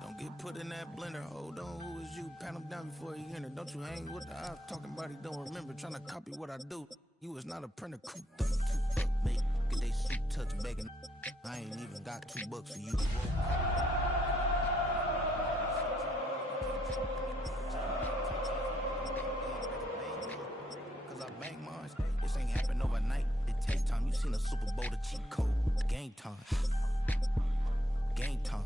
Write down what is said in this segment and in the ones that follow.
Don't get put in that blender. Hold on, who is you? Pat him down before he enter. Don't you hang with the op talking about he don't remember. Trying to copy what I do. You was not a printer. Cooped up, mate. Get they suit touch begging. I ain't even got $2 for you. Cause I bang mines. This ain't happen overnight. It take time. You seen a Super Bowl, the cheat code. Game time. Game time.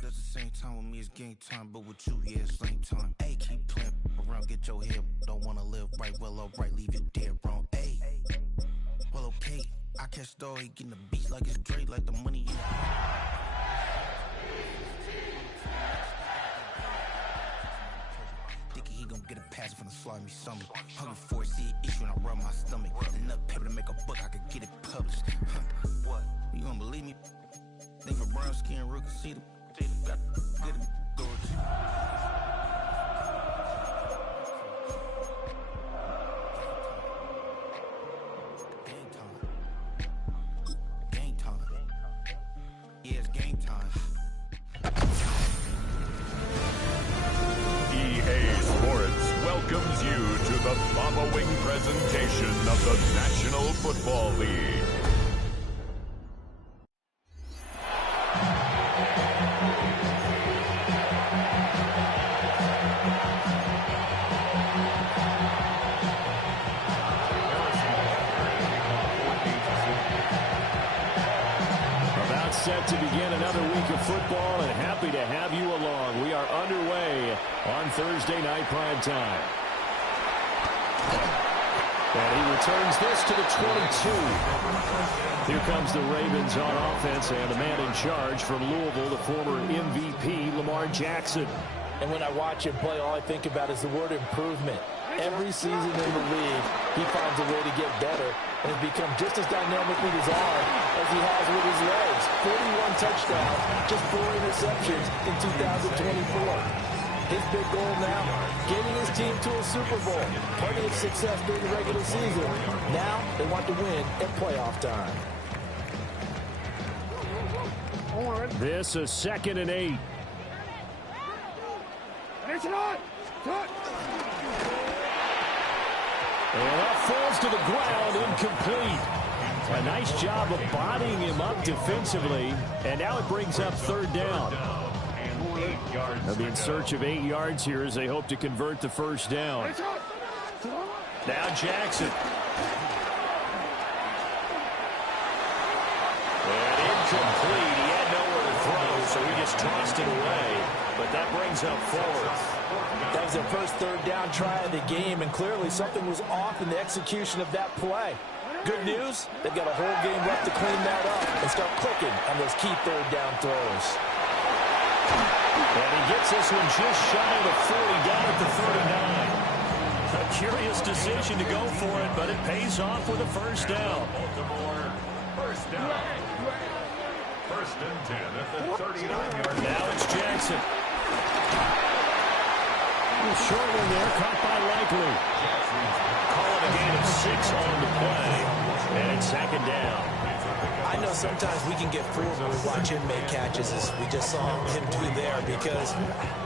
That's the same time with me, it's game time, but with you, yeah, it's same time. Hey, keep playing around, get your head. Don't wanna live right, well, alright, leave you dead wrong. Hey, well, okay. I catch the he getting the beats like it's Dre, like the money in he gon' get a pass from the slimy summer. Hungry for it, see it issue and I rub my stomach. Enough paper to make a book, I could get it published. What? You don't believe me? Think for brown skin, real can see them. Got get it, gorgeous. Game time. Game time. Yeah, it's game time. EA Sports welcomes you to the following presentation of the National Football League. About set to begin another week of football, and happy to have you along. We are underway on Thursday night prime time. And he returns this to the 22. Here comes the Ravens on offense, and the man in charge from Louisville, the former MVP, Lamar Jackson. And when I watch him play, all I think about is the word improvement. Every season in the league, he finds a way to get better and has become just as dynamic with his arm as he has with his legs. 41 touchdowns, just 4 interceptions in 2024. His big goal now, getting his team to a Super Bowl. Plenty of success during the regular season. Now they want to win at playoff time. This is 2nd and 8. And that falls to the ground, incomplete. A nice job of bodying him up defensively. And now it brings up 3rd down. They'll be in search of 8 yards here as they hope to convert the 1st down. Now Jackson. And incomplete. He had nowhere to throw, so he just tossed it away. But that brings up 4th. That was their first 3rd down try of the game, and clearly something was off in the execution of that play. Good news, they've got a whole game left to clean that up and start clicking on those key 3rd down throws. And he gets this one just shy of the 40, down at the 39. A curious decision to go for it, but it pays off with a 1st down. Baltimore, 1st down. 1st and 10 at the 39-yard line. Now it's Jackson. Short one there, caught by Likely. Call it a gain of 6 on the play, and it's 2nd down. I know sometimes we can get fooled when we watch him make catches, as we just saw him do there, because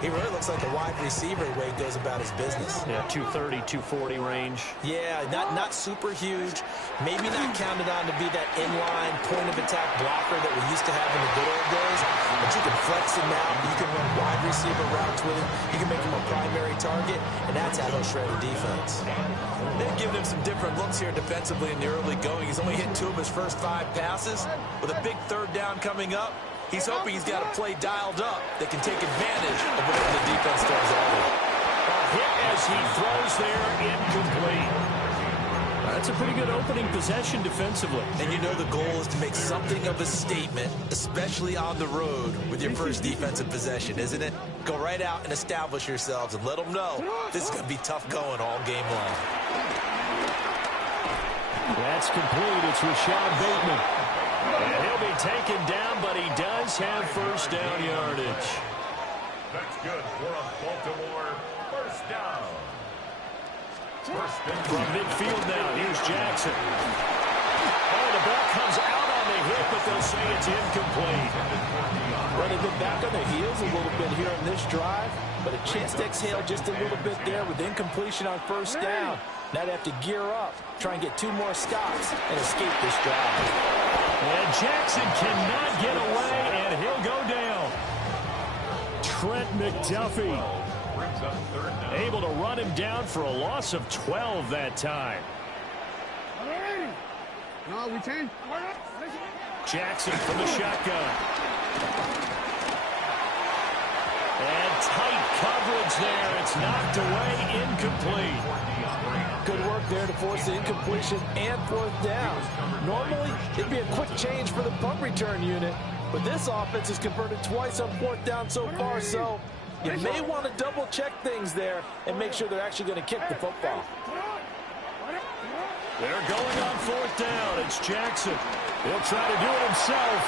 he really looks like a wide receiver the way he goes about his business. Yeah, 230, 240 range. Yeah, not super huge. Maybe not counted on to be that inline point-of-attack blocker that we used to have in the good old days, but you can flex him out. You can run wide receiver routes with him. You can make him a primary target, and that's how he'll shred a defense. They've given him some different looks here defensively in the early going. He's only hit 2 of his first 5 passes. With a big 3rd down coming up, he's hoping he's got a play dialed up that can take advantage of whatever the defense throws at him. Hit as he throws there, incomplete. That's a pretty good opening possession defensively. And you know the goal is to make something of a statement, especially on the road with your first defensive possession, isn't it? Go right out and establish yourselves and let them know this is going to be tough going all game long. That's complete. It's Rashad Bateman. And he'll be taken down, but he does have 1st down yardage. That's good for a Baltimore 1st down. From midfield now, here's Jackson. Oh, the ball comes out on the hit, but they'll say it's incomplete. Well, they've been back on their heels a little bit here on this drive, but a chance to exhale just a little bit there with incompletion on first down. Now they have to gear up, try and get 2 more stops, and escape this drive. And Jackson cannot get away, and he'll go down. Trent McDuffie able to run him down for a loss of 12 that time. No, we change. Jackson from the shotgun. And tight coverage there. It's knocked away, incomplete. Good work there to force the incompletion and 4th down. Normally, it'd be a quick change for the punt return unit, but this offense has converted twice on 4th down so far, so you may want to double-check things there and make sure they're actually going to kick the football. They're going on 4th down. It's Jackson. He'll try to do it himself.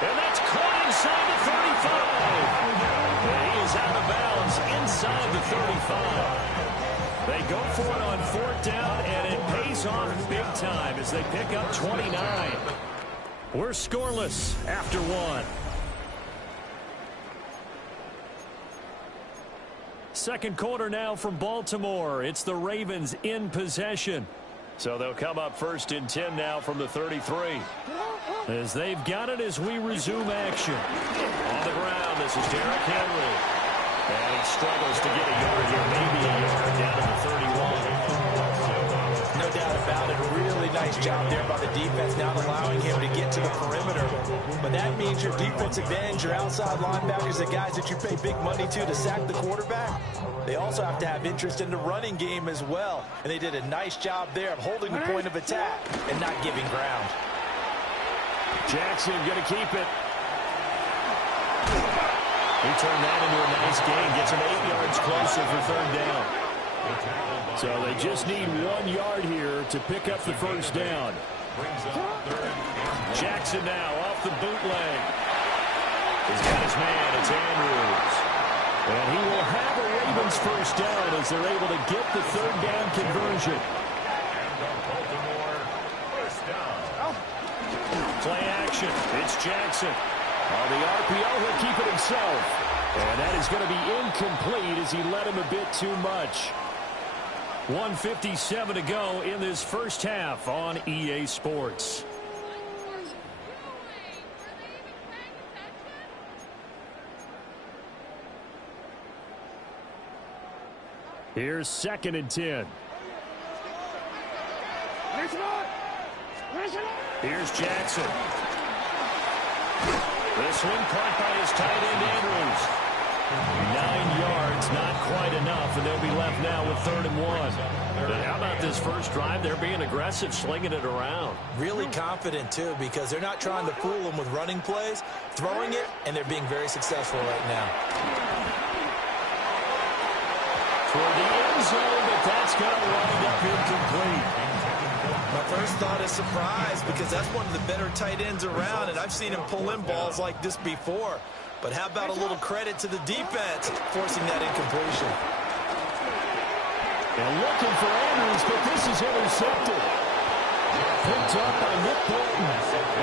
And that's caught inside the 35. And he is out of bounds inside the 35. They go for it on 4th down, and it pays off big time as they pick up 29. We're scoreless after 1. Second quarter now from Baltimore. It's the Ravens in possession. So they'll come up 1st and 10 now from the 33. As they've got it as we resume action. On the ground, this is Derrick Henry. And he struggles to get a yard here, maybe a yard down to the 31. No doubt about it. Really nice job there by the defense, not allowing him to get to the perimeter. But that means your defensive ends, your outside linebackers, the guys that you pay big money to sack the quarterback, they also have to have interest in the running game as well. And they did a nice job there of holding the point of attack and not giving ground. Jackson going to keep it. He turned that into a nice gain. Gets him 8 yards closer for 3rd down. So they just need 1 yard here to pick up the 1st down. Jackson now off the bootleg. He's got his man. It's Andrews. And he will have a Ravens 1st down as they're able to get the 3rd down conversion. Play action. It's Jackson. On the RPO, he'll keep it himself. And that is going to be incomplete as he led him a bit too much. 1:57 to go in this first half on EA Sports. Here's 2nd and 10. Here's Jackson. This one caught by his tight end, Andrews. 9 yards, not quite enough, and they'll be left now with 3rd and 1. But how about this first drive? They're being aggressive, slinging it around. Really confident, too, because they're not trying to fool them with running plays, throwing it, and they're being very successful right now. Toward the end zone, but that's going to wind up incomplete. My first thought is surprise, because that's one of the better tight ends around, and I've seen him pull in balls like this before. But how about a little credit to the defense forcing that incompletion? And looking for Andrews, but this is intercepted. Picked up by Nick Bolton.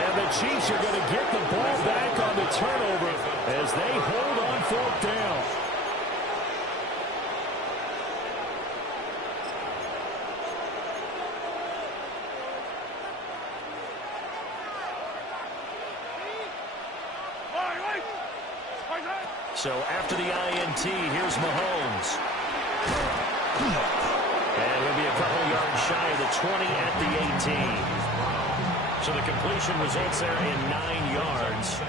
And the Chiefs are going to get the ball back on the turnover as they hold on 4th down. So after the INT, here's Mahomes. And he'll be a couple yards shy of the 20 at the 18. So the completion results there in 9 yards.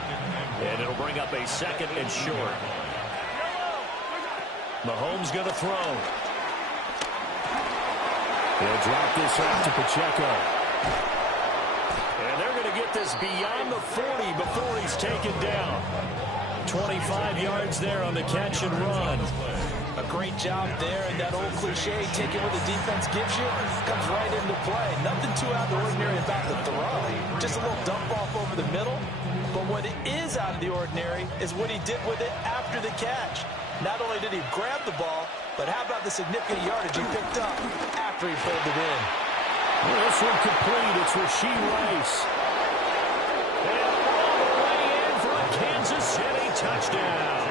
And it'll bring up a 2nd and short. Mahomes going to throw. He'll drop this off to Pacheco. And they're going to get this beyond the 40 before he's taken down. 25 yards there on the catch and run. A great job there, and that old cliche, taking what the defense gives you, comes right into play. Nothing too out of the ordinary about the throw. Just a little dump off over the middle. But what is out of the ordinary is what he did with it after the catch. Not only did he grab the ball, but how about the significant yardage he picked up after he pulled it in? Well, this one complete. It's Rashee Rice. And all the way in for a Kansas City touchdown.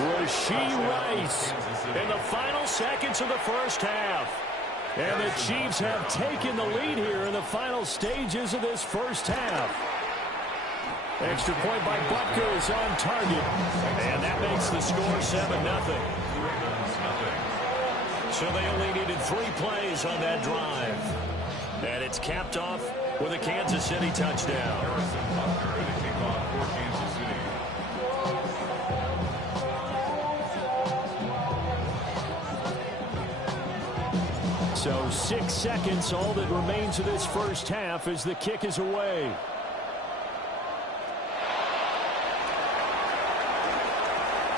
Rashee Rice in the final seconds of the first half. And the Chiefs have taken the lead here in the final stages of this first half. Extra point by Butker is on target. And that makes the score 7-0. So they only needed 3 plays on that drive. And it's capped off with a Kansas City touchdown. So 6 seconds, all that remains of this first half as the kick is away.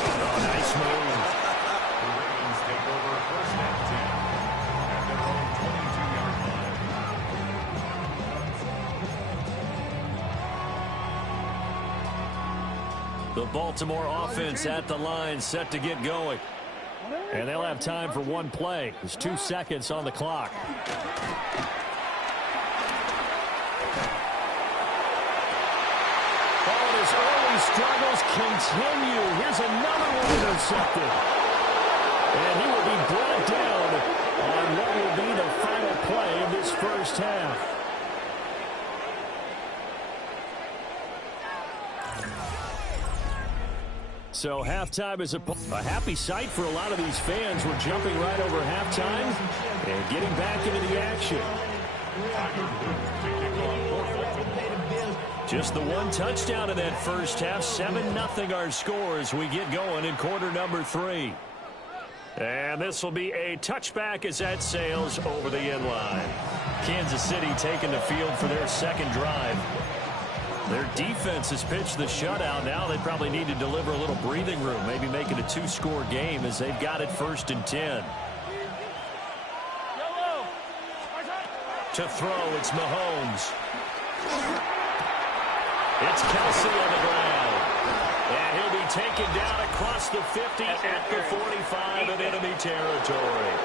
Oh, nice move. The Ravens take over first and 10 at their own 22-yard line. The Baltimore offense at the line, set to get going. And they'll have time for 1 play. There's 2 seconds on the clock. Oh, and his early struggles continue. Here's another one intercepted. And he will be brought down on what will be the final play of this first half. So halftime is a happy sight for a lot of these fans. We're jumping right over halftime and getting back into the action. Just the 1 touchdown in that first half. 7-0 our score as we get going in quarter number 3. And this will be a touchback as that sails over the end line. Kansas City taking the field for their second drive. Their defense has pitched the shutout. Now they probably need to deliver a little breathing room, maybe make it a 2-score game as they've got it 1st and 10. To throw, it's Mahomes. It's Kelsey on the ground. And he'll be taken down across the 50 at the 45 of enemy territory.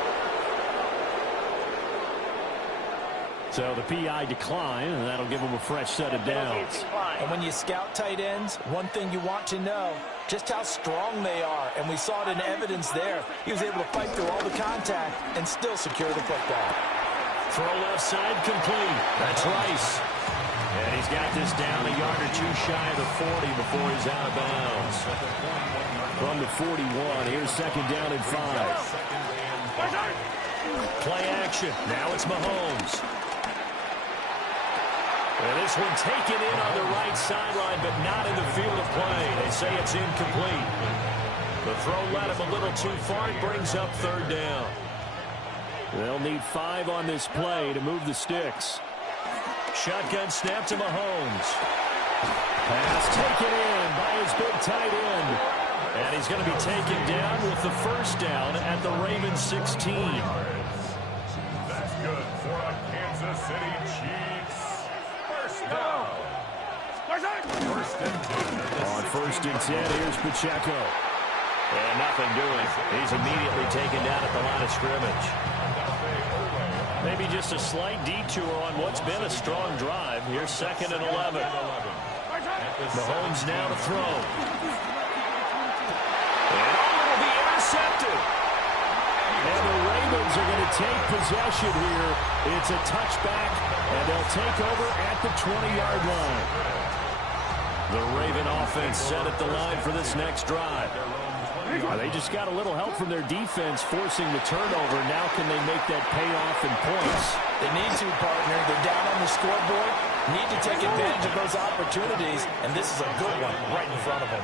So the PI decline, and that'll give them a fresh set of downs. And when you scout tight ends, one thing you want to know, just how strong they are. And we saw it in evidence there. He was able to fight through all the contact and still secure the football. Throw left side complete. That's Rice. And he's got this down a yard or 2 shy of the 40 before he's out of bounds. From the 41, here's 2nd down and 5. Play action. Now it's Mahomes. And this one taken in on the right sideline, but not in the field of play. They say it's incomplete. The throw led him a little too far. It brings up 3rd down. They'll need 5 on this play to move the sticks. Shotgun snap to Mahomes. Pass taken in by his big tight end. And he's going to be taken down with the 1st down at the Ravens 16. That's good for a Kansas City Chiefs. First down. First and 10. On 1st and 10, here's Pacheco. And nothing doing. He's immediately taken down at the line of scrimmage. Maybe just a slight detour on what's been a strong drive. Here's 2nd and 11. Mahomes now to throw. And will be intercepted. And the Ravens are going to take possession here. It's a touchback, and they'll take over at the 20-yard line. The Raven offense set at the line for this next drive. They just got a little help from their defense forcing the turnover. Now can they make that pay off in points? They need to, partner. They're down on the scoreboard. Need to take advantage of those opportunities, and this is a good one right in front of them.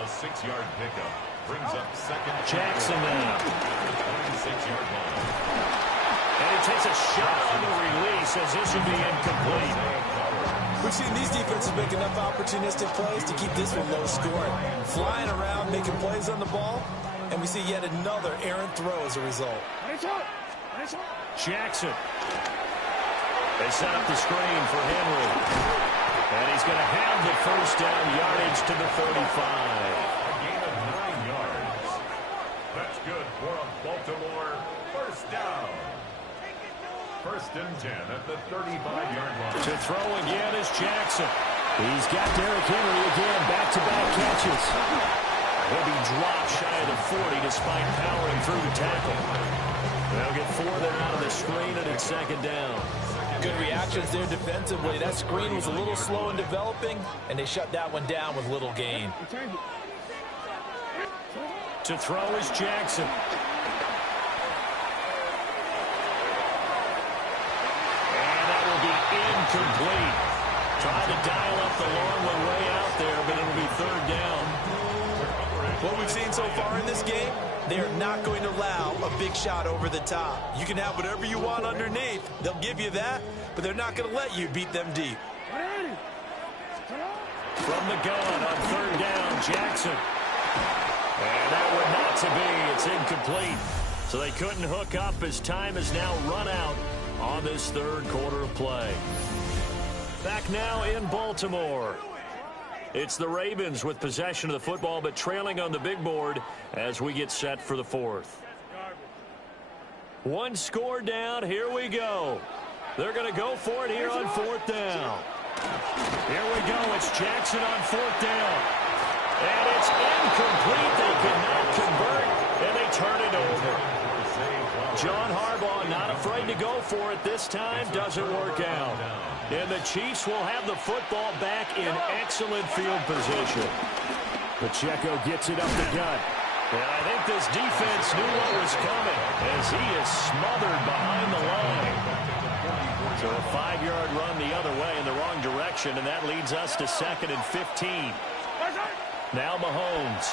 A 6-yard pickup brings up 2nd. Jackson now. 26-yard line. And he takes a shot on the release as this will be incomplete. We've seen these defenses make enough opportunistic plays to keep this one low scoring. Flying around, making plays on the ball, and we see yet another errant throw as a result. Jackson. They set up the screen for Henry. And he's going to have the 1st down, yardage to the 35. A gain of 9 yards. First and 10 at the 35-yard line. To throw again is Jackson. He's got Derrick Henry again, back-to-back catches. He'll be dropped shy of the 40 despite powering through the tackle. They'll get 4 there out of the screen, and it's second down. Good reactions there defensively. That screen was a little slow in developing, and they shut that one down with little gain. To throw is Jackson. And that will be incomplete. Trying to dial up the long one way out there, but it'll be third down. What we've seen so far in this game, they are not going to allow a big shot over the top. You can have whatever you want underneath. They'll give you that, but they're not going to let you beat them deep. From the gun on third down, Jackson. And that would not to be. It's incomplete. So they couldn't hook up as time has now run out on this third quarter of play. Back now in Baltimore. It's the Ravens with possession of the football, but trailing on the big board as we get set for the fourth. One score down. Here we go. They're going to go for it here on fourth down. Here we go. It's Jackson on fourth down. And it's incomplete. They cannot convert, and they turn it over. John Harbaugh not afraid to go for it this time. Doesn't work out. And the Chiefs will have the football back in excellent field position. Pacheco gets it up the gut. And I think this defense knew what was coming as he is smothered behind the line. So a 5-yard run the other way in the wrong direction, and that leads us to 2nd and 15. Now Mahomes.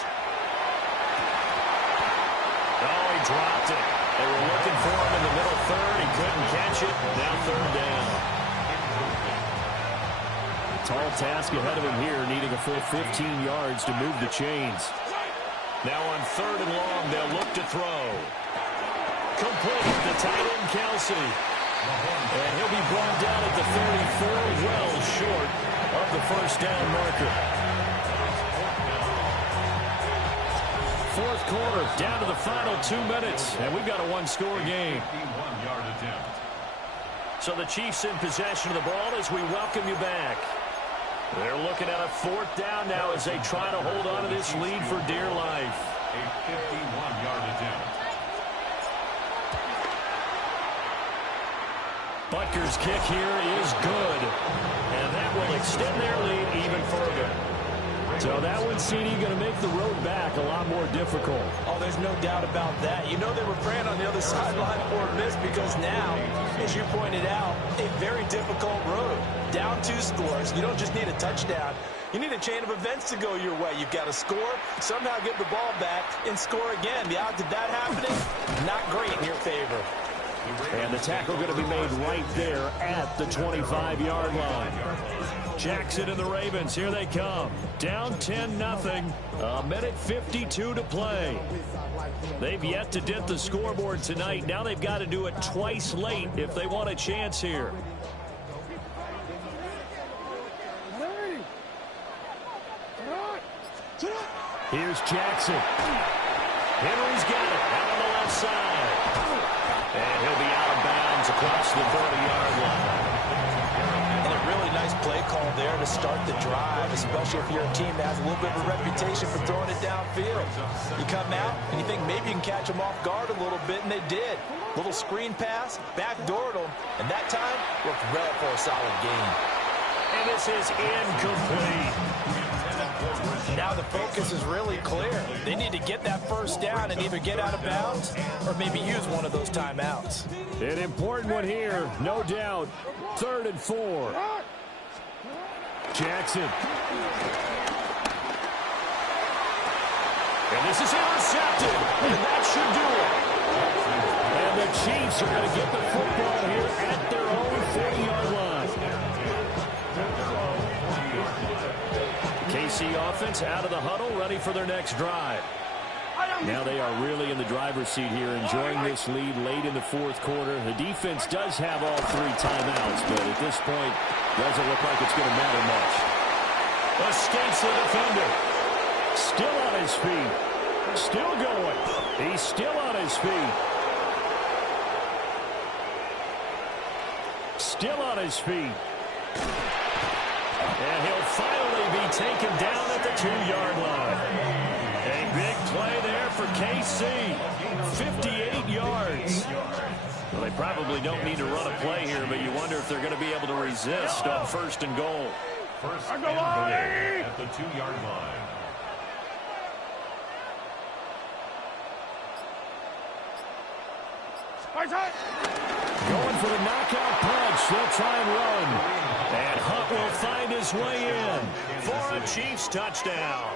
Oh, he dropped it. They were looking for him in the middle third. He couldn't catch it. Now third down. Tall task ahead of him here, needing a full 15 yards to move the chains. Now on third and long, they'll look to throw. Complete the tight end, Kelsey. And he'll be brought down at the 34, well short of the first down marker. Fourth quarter, down to the final 2 minutes, and we've got a one-score game. So the Chiefs in possession of the ball as we welcome you back. They're looking at a fourth down now as they try to hold on to this lead for dear life. A 51-yard attempt. Butker's kick here is good, and that will extend their lead even further. So that one, CD, going to make the road back a lot more difficult. Oh, there's no doubt about that. You know they were praying on the other sideline for a miss because now, as you pointed out, a very difficult road. Down 2 scores. You don't just need a touchdown. You need a chain of events to go your way. You've got to score, somehow get the ball back, and score again. The odds of that happening, not great in your favor. And the tackle going to be made right there at the 25-yard line. Jackson and the Ravens, here they come. Down 10-0. A minute 52 to play. They've yet to dent the scoreboard tonight. Now they've got to do it twice late if they want a chance here. Here's Jackson. Henry's got it out on the left side. And he'll be out of bounds across the 30-yard line. And a really nice play call there to start the drive, especially if you're a team that has a little bit of a reputation for throwing it downfield. You come out and you think maybe you can catch them off guard a little bit, and they did. Little screen pass, backdoored them, and that time worked well for a solid gain. And this is incomplete. Now the focus is really clear. They need to get that first down and either get out of bounds or maybe use one of those timeouts. An important one here, no doubt. 3rd and 4. Jackson. And this is intercepted. And that should do it. And the Chiefs are going to get the football here at their own 40-yard line. KC offense out of the huddle, ready for their next drive. Now they are really in the driver's seat here, enjoying this lead late in the fourth quarter. The defense does have all 3 timeouts, but at this point, doesn't look like it's going to matter much. Escapes the defender. Still on his feet. Still going. He's still on his feet. still on his feet. And he'll finally be taken down at the 2-yard line. A big play there for KC. 58 yards. Well, they probably don't need to run a play here, but you wonder if they're going to be able to resist on 1st and goal. First and goal at the 2-yard line. Going for the knockout punch. They'll try and run. And Hunt will find his way in for a Chiefs touchdown.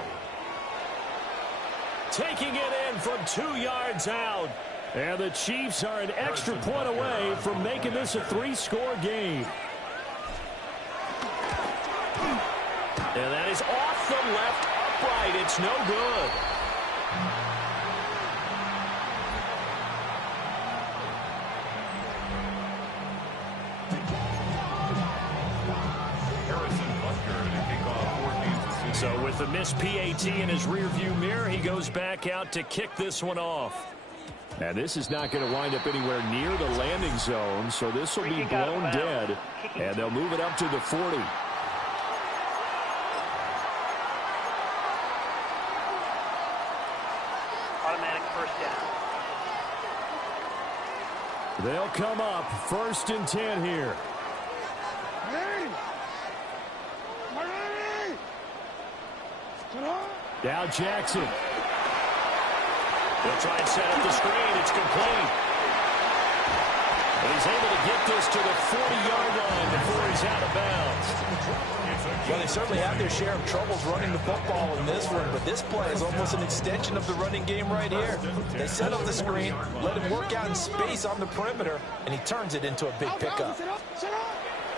Taking it in from 2 yards out. And the Chiefs are an extra point away from making this a 3-score game. And that is off the left upright. It's no good. So with the missed PAT in his rearview mirror, he goes back out to kick this one off. And this is not going to wind up anywhere near the landing zone, so this will be blown dead, and they'll move it up to the 40. Automatic first down. They'll come up 1st and 10 here. Now Jackson. They'll try and set up the screen. It's complete. And he's able to get this to the 40-yard line before he's out of bounds. Well, they certainly have their share of troubles running the football in this one, but this play is almost an extension of the running game right here. They set up the screen, let him work out in space on the perimeter, and he turns it into a big pickup.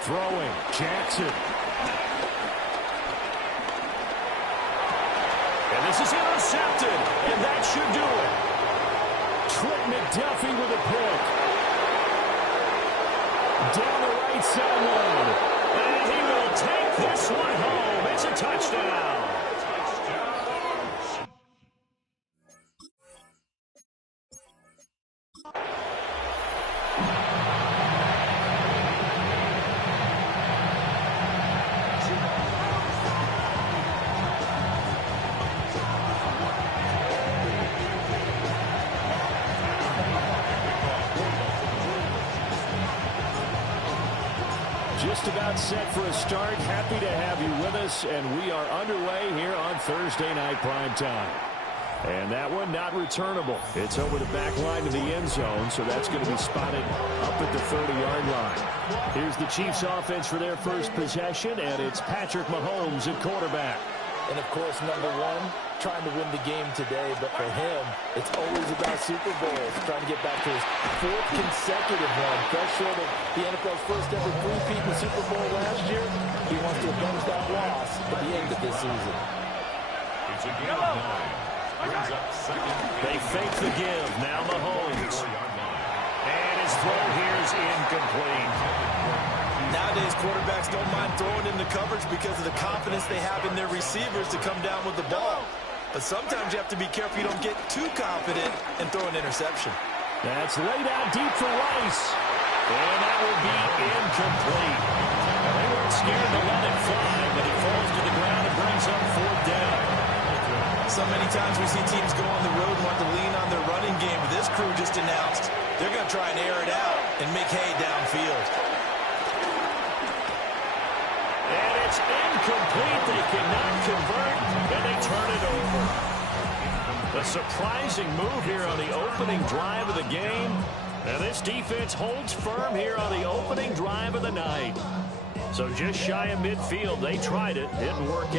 Throwing, Jackson. And this is intercepted, and that should do it. Trent McDuffie with a pick. Down the right sideline. And he will take this one home. It's a touchdown. Just about set for a start. Happy to have you with us, and we are underway here on Thursday Night Primetime. And that one not returnable. It's over the back line to the end zone, so that's going to be spotted up at the 30-yard line. Here's the Chiefs offense for their first possession, and it's Patrick Mahomes at quarterback. And, of course, number one, trying to win the game today. But for him, it's always about Super Bowls, trying to get back to his 4th consecutive one. Fell short of the NFL's first ever three-peat in the Super Bowl last year. He wants to avenge that loss at the end of this season. It's a game of 9. Brings up second. They fake the give. Now Mahomes. And his throw here is incomplete. Nowadays, quarterbacks don't mind throwing in the coverage because of the confidence they have in their receivers to come down with the ball. But sometimes you have to be careful you don't get too confident and throw an interception. That's laid out deep for Rice. And that will be incomplete. They weren't scared to let it fly, but it falls to the ground and brings up 4th down. So many times we see teams go on the road and want to lean on their running game. But this crew just announced they're going to try and air it out and make hay downfield. And it's incomplete. They cannot convert, and they turn it over. A surprising move here on the opening drive of the game. And this defense holds firm here on the opening drive of the night. So just shy of midfield, they tried it. Didn't work out.